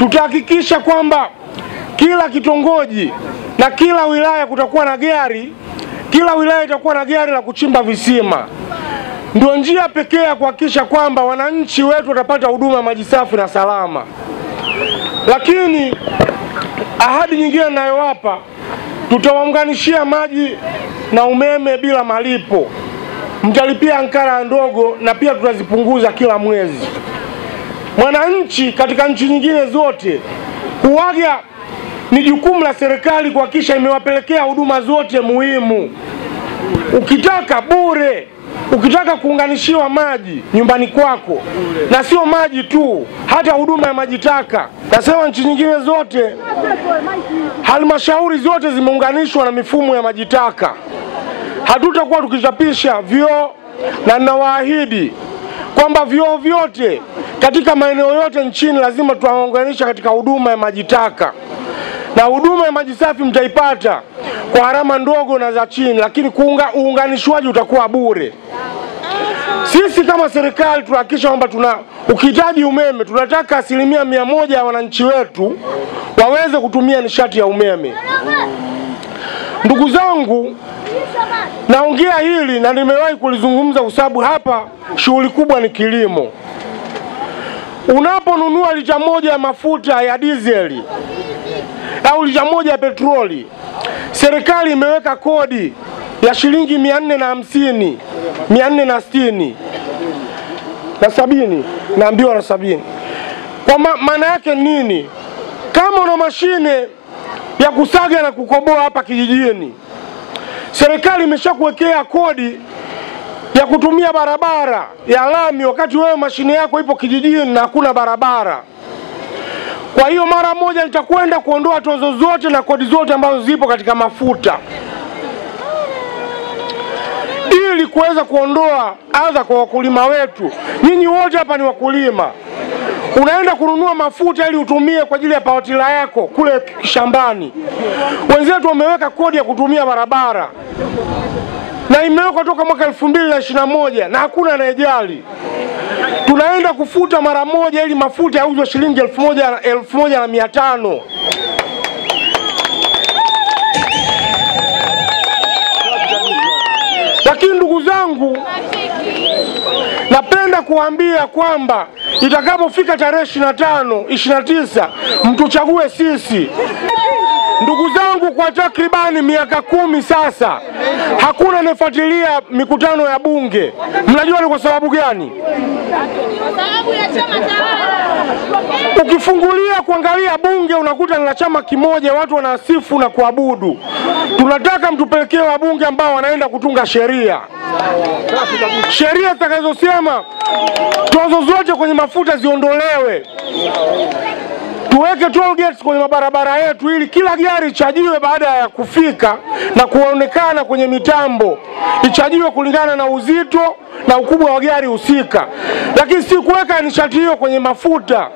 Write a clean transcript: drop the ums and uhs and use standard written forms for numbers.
tutahakikisha kwamba kila kitongoji na kila wilaya kutakuwa na gari, kila wilaya itakuwa na gari la kuchimba visima. Ndio njia pekee ya kuhakikisha kwamba wananchi wetu watapata huduma ya maji safi na salama. Lakini ahadi nyingine ninayowapa, tutawaunganishia maji na umeme bila malipo. Mtalipia ankara ndogo na pia tutazipunguza kila mwezi. Mwananchi katika nchi nyingine zote huaga ni jukumu la serikali kuhakikisha imewapelekea huduma zote muhimu. Ukitaka bure, ukitaka kuunganishiwa maji nyumbani kwako, na sio maji tu, hata huduma ya maji taka. Nasema nchi nyingine zote halmashauri zote zimeunganishwa na mifumo ya maji taka. Hatutakuwa tukichapisha vyoo, na ninawaahidi kwamba vyoo vyote katika maeneo yote nchini lazima tuwaunganisha katika huduma ya maji taka. Na huduma ya maji safi mtaipata kwa gharama ndogo na za chini, lakini uunganishwaji utakuwa bure. Sisi kama serikali tunahakikisha kwamba ukihitaji umeme, tunataka 100% ya wananchi wetu waweze kutumia nishati ya umeme. Ndugu zangu, naongea hili na nimewahi kulizungumza kwa sababu hapa shughuli kubwa ni kilimo. Unaponunua lita moja ya mafuta ya dizeli au lita moja ya petroli, serikali imeweka kodi ya shilingi 450, 460 na 70, naambiwa na 70. Kwa maana yake nini? Kama una mashine ya kusaga na kukoboa hapa kijijini, serikali imeshakuwekea kodi ya kutumia barabara ya lami wakati wewe mashine yako ipo kijijini na hakuna barabara. Kwa hiyo mara moja nitakwenda kuondoa tozo zote na kodi zote ambazo zipo katika mafuta, ili kuweza kuondoa adha kwa wakulima wetu. Nyinyi wote hapa ni wakulima. Unaenda kununua mafuta ili utumie kwa ajili ya pawatila yako kule shambani. Wenzetu wameweka kodi ya kutumia barabara, na imewekwa toka mwaka 2021 na hakuna anayejali. Tunaenda kufuta mara moja ili mafuta yauzwe shilingi 1,500. Lakini ndugu zangu, napenda kuambia kwamba itakapofika tarehe 25, 29 mtuchague sisi. Ndugu zangu, kwa takribani miaka 10 sasa hakuna anayefuatilia mikutano ya bunge. Mnajua ni kwa sababu gani? Kwa sababu ya chama tawala. Ukifungulia kuangalia bunge unakuta ni la chama kimoja, watu wanasifu na kuabudu. Tunataka mtupelekee wabunge ambao wanaenda kutunga sheria. Sheria zitakazosema tozo zote kwenye mafuta ziondolewe. Tuweke toll gates kwenye mabarabara yetu ili kila gari ichajiwe baada ya kufika na kuonekana kwenye mitambo. Ichajiwe kulingana na uzito na ukubwa wa gari husika. Lakini si kuweka nishati hiyo kwenye mafuta.